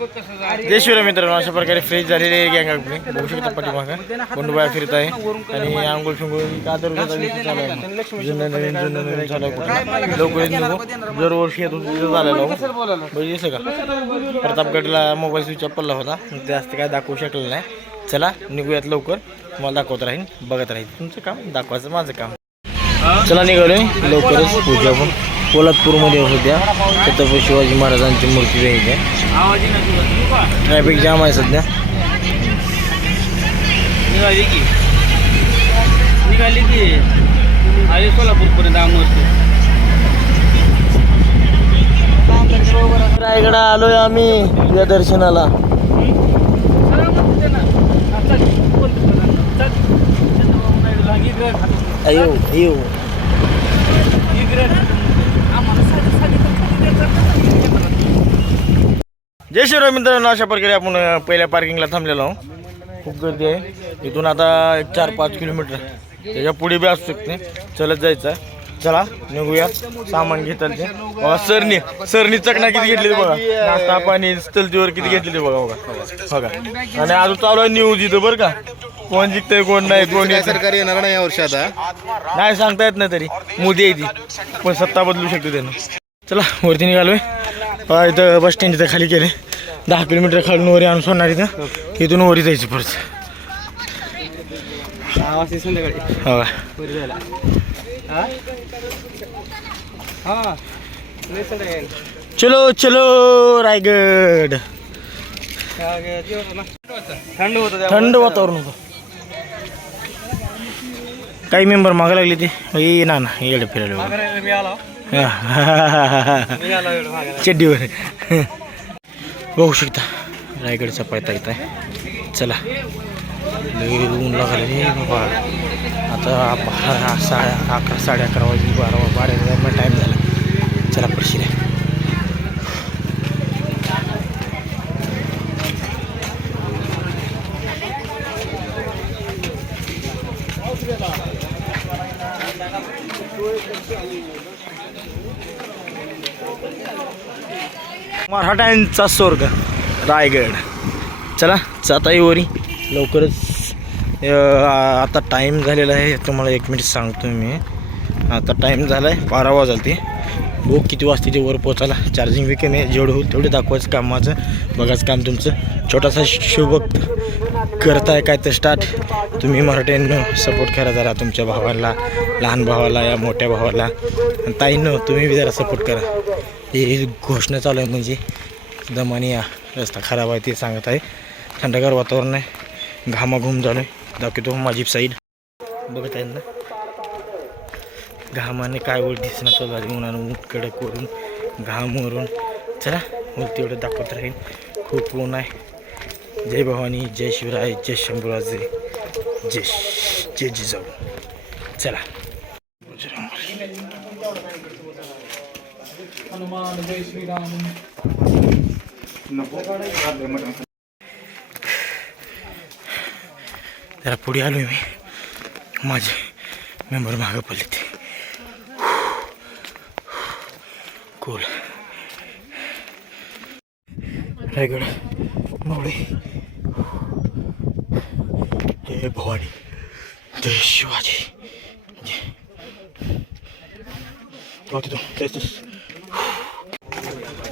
जय शिवराय मित्रांनो अशा प्रकारे फ्रेश झालेली आहे गँग आपली बघू शकता पाठीमागं. बंडूबाया फिरत आहे. आणि आंघोळ फिंगोळ कादर जुनं नवीन जुनं नवीन आहे. कुठं लवकरच निघू दरवर्षी येतो झालेलो बघितलं का? प्रतापगडला मोबाईल स्विच ऑफ पडला होता. मग ते असं काय दाखवू शकलं नाही. चला निघूयात लवकर. मला दाखवत राहीन बघत राहील तुमचं काम दाखवायचं माझं काम. चला निघालोय. लवकरच पूजा पण पोलादपूरमध्ये होत्या छत्रपती शिवाजी महाराजांची मूर्ती आहे. ट्रॅफिक जाम आहे सध्या. निघाली की? निघाली की? आले सोलापूरपर्यंत आमोरचे रायगडा आलोय आम्ही या दर्शनाला. अयो अयो जय शिवराय मित्रांनो अशा प्रकारे आपण पहिल्या पार्किंगला थांबलेलो आहोत. खूप गर्दी आहे. इथून आता एक चार पाच किलोमीटर. त्याच्या पुढे बी असू शकते. चलत जायचं. आहे चला निघूया. सामान घेतात ते. सरनी सरनी चकना किती घेतली बघा. नाश्ता पाणी चलतीवर किती घेतली बघा बघा. बघा. आणि अजून चालू आहे न्यूज इथं बरं का? कोण जिंकतंय कोण नाही कोण येत सरकारी येणार नाही या वर्षी आता? नाही सांगता येत नाही तरी. मोदी आहे ती. पण सत्ता बदलू शकते त्यानं. चला वरती निघालोय. इथं बस स्टँड इथं खाली केले दहा किलोमीटर खालून वरी आणून सोडणार इथं. इथून वरी जायची परत. हो चलो चलो रायगड. थंड वातावरण होतं. काही मेंबर मागा लागले ते. ना ना येडे फिरायला. हा. चड्डीवर. बघू शकता. रायगडचा पायता येत आहे चला. लई ऊन लागले बाबा. आता बारा साडे अकरा साडे अकरा वाजून बारा बारा टाईम झाला. चला पडशी मराठ्यांचा स्वर्ग रायगड. चला जाता वरी. लवकरच आता टाईम झालेला आहे. तुम्हाला एक मिनिट सांगतो मी. आता टाईम झाला आहे बारा वाजल ते. हो किती वाजते ते वर पोचायला चार्जिंग बी कमी आहे जेवढं होईल तेवढं दाखवायचं काम माझं बघाच काम तुमचं. छोटासा शुभक करताय काय तर स्टार्ट तुम्ही मराठ्यांनो सपोर्ट करा जरा तुमच्या भावाला लहान भावाला या मोठ्या भावाला. आणि ताईंनो तुम्ही बी जरा सपोर्ट करा. ही घोषणा चालू आहे म्हणजे दमाने या रस्ता खराब आहे ते सांगत आहे. थंडगार वातावरण आहे. घामाघूम झालो आहे दाखवतो माझी साईड बघत आहेत ना? घामाने काय वर दिसणं चालू आहे उन्हानं कडक करून घाम वरून चला मग तेवढं दाखवत राहील खूप ऊन आहे. जय भवानी जय शिवराय जय शंभूराजे जय जय जिजाऊ. चला. जरा पुढे आलो मी. माझे मेंबर मागं पडले ते. कोल. रायगड मावळे. जय भवानी. जय शिवाजी. जय. तिथून तेच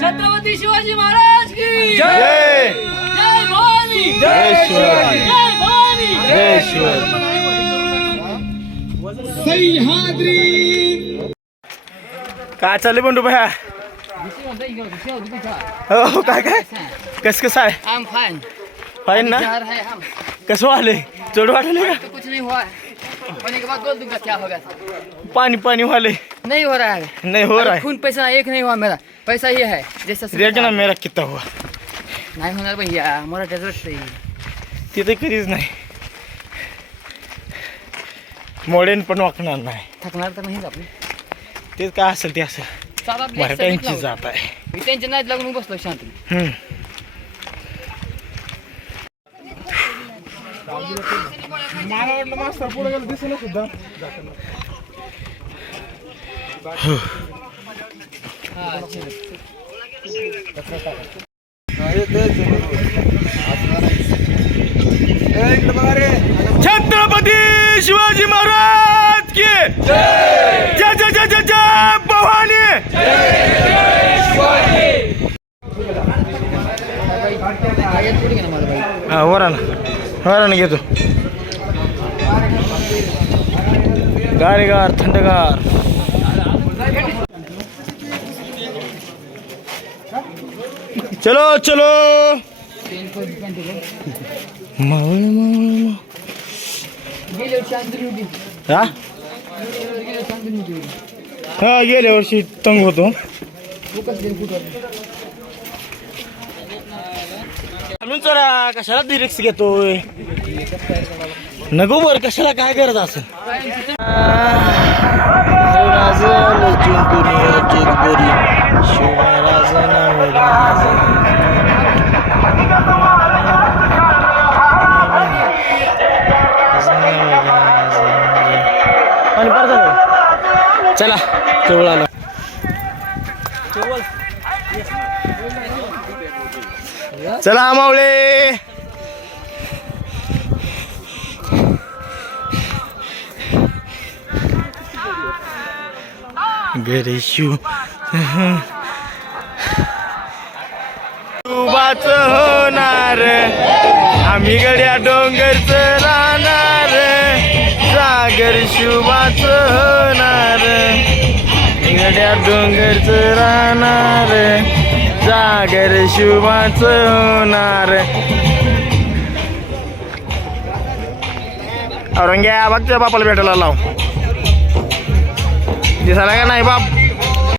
छत्रपती शिवाजी महाराज की जय! जय भवानी! जय शिवाजी! जय भवानी! जय शिवाजी! काय चाललंय बंडू भया? हो काय काय? कस कसं आहे. फाईन ना? है कसं वाले चढ वाटले का? तो कुछ नहीं हुआ है होने के बाद बोल दूंगा क्या होगा? पाणी पाणी वाले नहीं हो रहा है. नहीं हो रहा है. खून पैसा एक नहीं हुआ मेरा. पैसा ये है जैसा देखना मेरा कितना हुआ? नाही होणार भैया मराठ्याच आहे तिथे कधीच नाही. मोडेन पण वाकणार नाही. थकणार तर नाहीच आपण. तेच काय असेल ते असेल. चाल आपली मराठ्यांची exercise लावू. जात आहे. मी त्यांच्या नाद लागून बसलो शांत हम्म. छत्रपती शिवाजी महाराज की जय! जय जय जय जय भवानी! गाड्यात हा वरान वरान घेतो. गारेगार थंडगार. चलो चलो। हा? हा गेल्या वर्षी तंग होतो. चला कशाला रिक्स घेतोय? नको बर कशाला काय करत असं चला जवळ आला चला मावळे घरी शिव शिवाच होणार. आम्ही गड्या डोंगरच राहणार. सागर शुभाच होणार. गड्या डोंगरच राहणार. सागर शुभाच होणार. औरंग्या बघ त्या बापाला भेटायला लाव. दिसायला का नाही बाप?